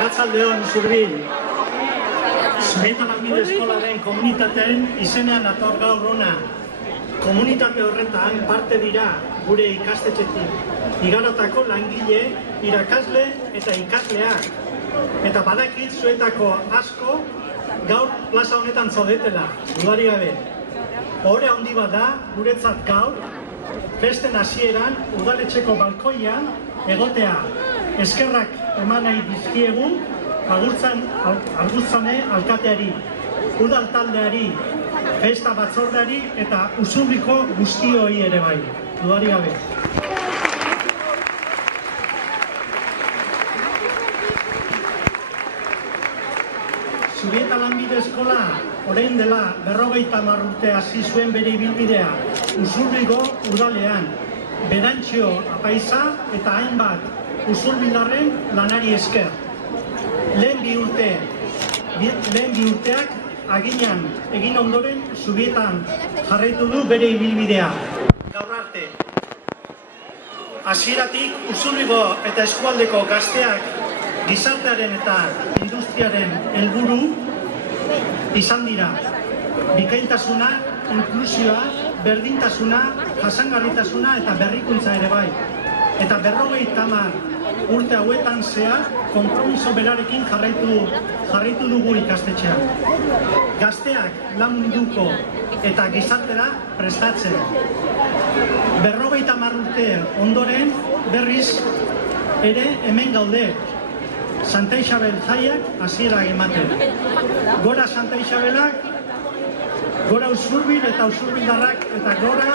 Arratsaldeon Zurbil. Zubieta Lanbide Eskolaren komunitateen izenean ator gaur hona. Komunitate horretan parte dira gure ikastetxetik igarotako langile, irakasle eta ikasleak. Eta badakit zuetako asko gaur plaza honetan zaudetela, dudari gabe. Ohore handi bat da guretzat gaur, festen hasieran udaletxeko balkoian egotea. Eskerrak eman nahi dizkiegu Arguzane alkateari, udal taldeari, festa batzordeari eta Usurriko guztioi ere bai, dudari gabe. Zubieta Lanbide Eskola orain dela 50 urte hasi zuen bere ibilbidea Usurriko udalean, Berantxio apaiza eta hainbat usurbildarren lanari esker. Lehen bi urteak aginan egin ondoren Zubietan jarraitu du bere ibilbidea. Gaur arte, hasieratik Usurriko eta eskualdeko gazteak gizartearen eta industriaren helburu izan dira. Bikaintasuna, inklusioa, berdintasuna, jasangarritasuna eta berrikuntza ere bai. Eta 50 urte hauetan zehar konpromiso berarekin jarraitu dugu ikastetxean. Gazteak lan munduko eta gizartera prestatzen. 50 urte ondoren berriz ere hemen gaude. Santa Isabel jaiak hasiera ematen. Gora Santa Isabelak, gora Usurbil eta Usurbildarrak eta gora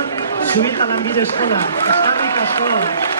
Zubieta Lanbide Eskola. Eskerrik asko.